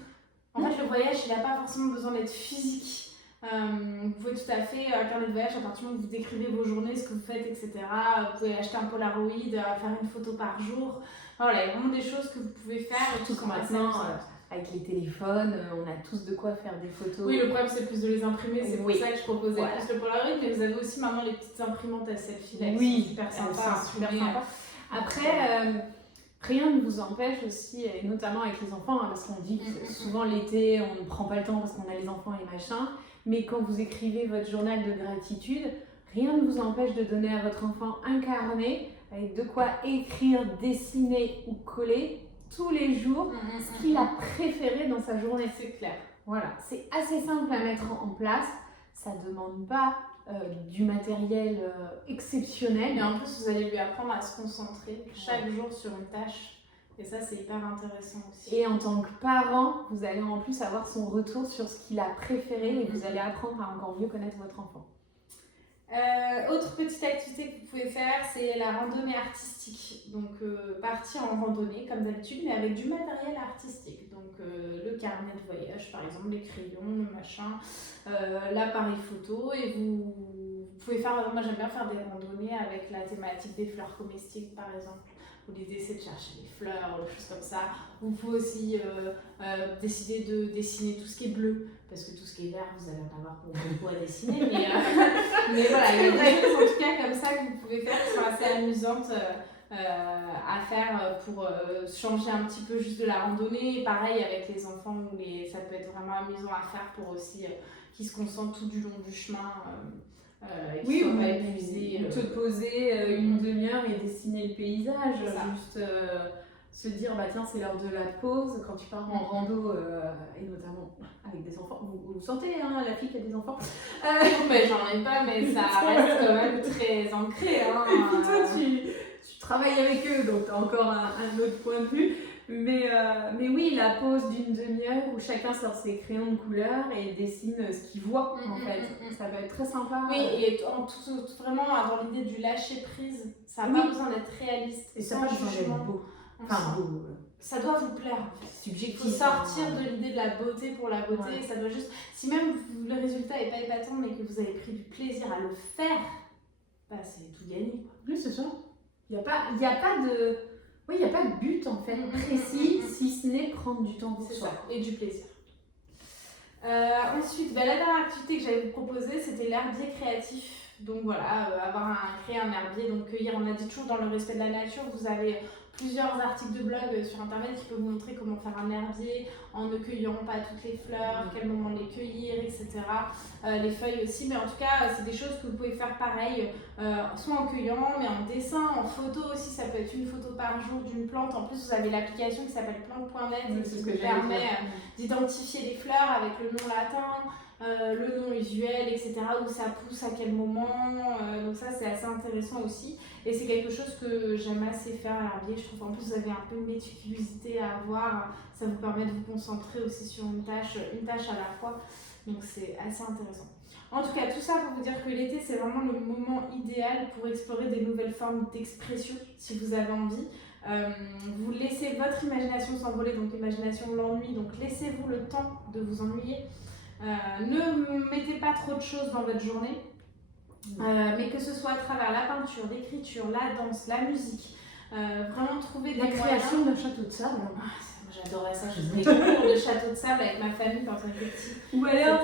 En fait, le voyage, il n'a pas forcément besoin d'être physique. Vous pouvez tout à fait un carnet de voyage à partir du moment où vous décrivez vos journées, ce que vous faites, etc. Vous pouvez acheter un Polaroid, faire une photo par jour. Voilà, il y a vraiment des choses que vous pouvez faire. Surtout quand maintenant, avec les téléphones, on a tous de quoi faire des photos. Oui, le problème c'est plus de les imprimer, c'est pour ça que je proposais plus le Polaroid, mais vous avez aussi maintenant les petites imprimantes à selfie là, qui sont super sympas. Après, rien ne vous empêche aussi, et notamment avec les enfants, hein, parce qu'on dit que souvent l'été, on ne prend pas le temps parce qu'on a les enfants et machin, mais quand vous écrivez votre journal de gratitude, rien ne vous empêche de donner à votre enfant un carnet avec de quoi écrire, dessiner ou coller tous les jours ce qu'il a préféré dans sa journée. C'est clair. Voilà, c'est assez simple à mettre en place. Ça ne demande pas du matériel exceptionnel. Mais en plus, vous allez lui apprendre à se concentrer chaque jour sur une tâche. Et ça, c'est hyper intéressant aussi. Et en tant que parent, vous allez en plus avoir son retour sur ce qu'il a préféré et vous allez apprendre à encore mieux connaître votre enfant. Autre petite activité que vous pouvez faire, c'est la randonnée artistique. Donc partir en randonnée comme d'habitude, mais avec du matériel artistique. Donc le carnet de voyage par exemple, les crayons, le machin, l'appareil photo. Et vous pouvez faire, moi j'aime bien faire des randonnées avec la thématique des fleurs comestibles par exemple. Où l'idée c'est de chercher des fleurs, des choses comme ça. Vous pouvez aussi décider de dessiner tout ce qui est bleu, parce que tout ce qui est vert, vous allez en avoir pour beaucoup à dessiner. Mais voilà, il y a des choses en tout cas comme ça que vous pouvez faire qui sont assez amusantes à faire pour changer un petit peu juste de la randonnée. Et pareil avec les enfants, ça peut être vraiment amusant à faire pour aussi qu'ils se concentrent tout du long du chemin. Oui, ou pas épuisé. Te poser une demi-heure et dessiner le paysage, juste se dire bah tiens c'est l'heure de la pause quand tu pars en rando et notamment avec des enfants. Vous sentez hein, la fille qui a des enfants. Mais j'en ai pas, mais ça reste quand même très ancré. Hein. Et puis toi tu travailles avec eux donc t'as encore un autre point de vue. Mais oui, la pause d'une demi-heure où chacun sort ses crayons de couleur et dessine ce qu'il voit en fait. Ça peut être très sympa. Oui, et vraiment avoir l'idée du lâcher prise. Ça n'a pas besoin d'être réaliste. Et ça n'a pas besoin d'être beau. Enfin, beau. Ça doit vous plaire en fait. Subjectif. Il faut sortir de l'idée de la beauté pour la beauté. Ouais. Ça doit juste. Si même le résultat n'est pas épatant mais que vous avez pris du plaisir à le faire, bah c'est tout gagné. Oui, c'est ça. Il n'y a pas de. Oui, il n'y a pas de but en fait précis, si ce n'est prendre du temps pour soi. Et du plaisir. Ensuite, la dernière activité que j'allais vous proposer, c'était l'herbier créatif. Donc voilà, créer un herbier, donc cueillir, on a dit toujours dans le respect de la nature. Vous avez plusieurs articles de blog sur internet qui peuvent vous montrer comment faire un herbier en ne cueillant pas toutes les fleurs, quel moment les cueillir, etc. Les feuilles aussi, mais en tout cas c'est des choses que vous pouvez faire pareil, soit en cueillant, mais en dessin, en photo aussi. Ça peut être une photo par jour d'une plante. En plus vous avez l'application qui s'appelle plante.net qui vous permet d'identifier les fleurs avec le nom latin, le nom usuel, etc., où ça pousse, à quel moment, donc ça c'est assez intéressant aussi, et c'est quelque chose que j'aime assez faire à l'herbier. Je trouve en plus vous avez un peu une méticulosité à avoir, ça vous permet de vous concentrer aussi sur une tâche à la fois, donc c'est assez intéressant. En tout cas, tout ça pour vous dire que l'été c'est vraiment le moment idéal pour explorer des nouvelles formes d'expression si vous avez envie. Vous laissez votre imagination s'envoler, donc l'imagination l'ennui, donc laissez-vous le temps de vous ennuyer. Ne mettez pas trop de choses dans votre journée, mais que ce soit à travers la peinture, l'écriture, la danse, la musique, vraiment trouver des création d'un château de sable. J'adorais ça, je faisais des cours de château de sable avec ma famille quand on était petit. Ou alors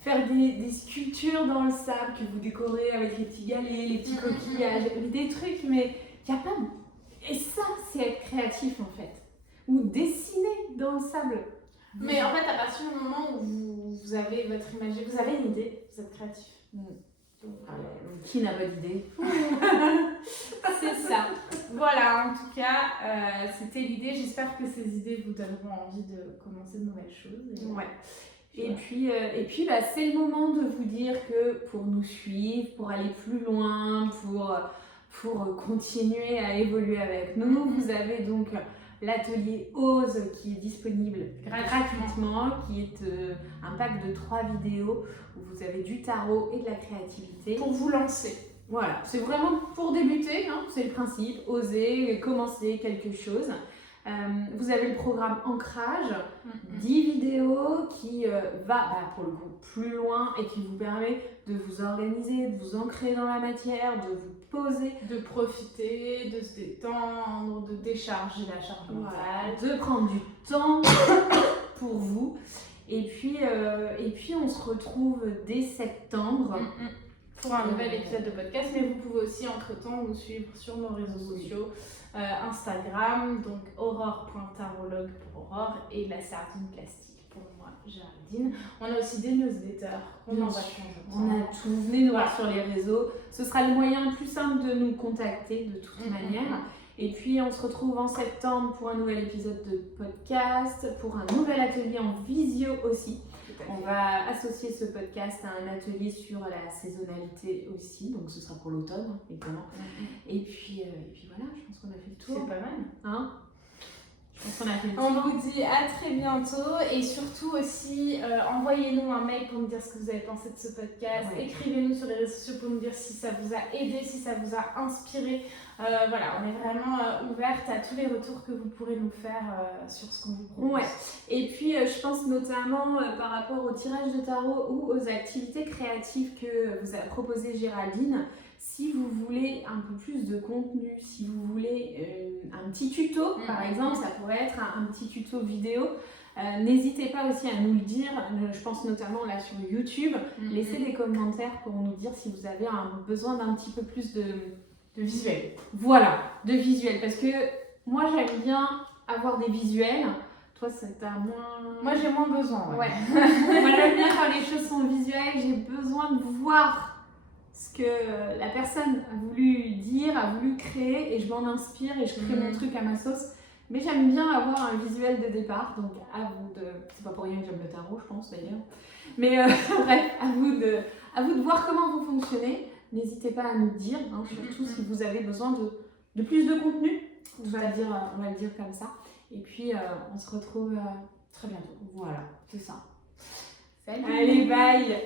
faire des sculptures dans le sable que vous décorez avec les petits galets, les petits coquillages, des trucs, mais il n'y a pas... Et ça, c'est être créatif en fait. Ou dessiner dans le sable. Mais en fait, à partir du moment où vous avez votre imagination, vous avez une idée, vous êtes créatif. Qui n'a pas d'idée? C'est ça. Voilà, en tout cas, c'était l'idée. J'espère que ces idées vous donneront envie de commencer de nouvelles choses. Ouais. Et puis c'est le moment de vous dire que pour nous suivre, pour aller plus loin, pour continuer à évoluer avec nous, vous avez donc l'atelier Ose qui est disponible gratuitement, qui est un pack de 3 vidéos où vous avez du tarot et de la créativité. Pour vous lancer. Voilà, c'est vraiment pour débuter, hein, c'est le principe, oser, commencer quelque chose. Vous avez le programme Ancrage, 10 vidéos qui va pour le coup plus loin et qui vous permet de vous organiser, de vous ancrer dans la matière, de vous poser, de profiter, de se détendre, de décharger la charge mentale, de prendre du temps pour vous. Et puis on se retrouve dès septembre pour un nouvel épisode de podcast, mais vous pouvez aussi entre-temps nous suivre sur nos réseaux sociaux, Instagram, donc aurore.tarologue pour Aurore et la sardine plastique pour moi, Géraldine. On a aussi des newsletters, on envoie on a tout, venez nous voir sur les réseaux, ce sera le moyen le plus simple de nous contacter de toute manière. Et puis on se retrouve en septembre pour un nouvel épisode de podcast, pour un nouvel atelier en visio aussi. On va associer ce podcast à un atelier sur la saisonnalité aussi, donc ce sera pour l'automne évidemment. Et puis voilà, je pense qu'on a fait le tour. C'est pas mal. Hein, je pense qu'on a fait le tour. On vous dit à très bientôt et surtout aussi envoyez-nous un mail pour nous dire ce que vous avez pensé de ce podcast. Ouais. Écrivez-nous sur les réseaux sociaux pour nous dire si ça vous a aidé, si ça vous a inspiré. Voilà, on est vraiment ouverte à tous les retours que vous pourrez nous faire sur ce qu'on vous propose. Ouais. Et puis je pense notamment par rapport au tirage de tarot ou aux activités créatives que vous a proposé Géraldine. Si vous voulez un peu plus de contenu, si vous voulez un petit tuto, par exemple, ça pourrait être un petit tuto vidéo. N'hésitez pas aussi à nous le dire, je pense notamment là sur YouTube. Laissez des commentaires pour nous dire si vous avez besoin d'un petit peu plus de visuel. Voilà, de visuel. Parce que moi j'aime bien avoir des visuels. Toi, t'as moins. Moi j'ai moins besoin. Ouais. Moi j'aime bien quand les choses sont visuelles. J'ai besoin de voir ce que la personne a voulu dire, a voulu créer, et je m'en inspire et je crée mon truc à ma sauce. Mais j'aime bien avoir un visuel de départ, donc à vous de... C'est pas pour rien que j'aime le tarot, je pense d'ailleurs. Mais bref, à vous de voir comment vous fonctionnez. N'hésitez pas à nous dire, hein, surtout si vous avez besoin de plus de contenu. On va le dire comme ça. Et puis on se retrouve très bientôt. Voilà, c'est ça. Salut. Allez, bye.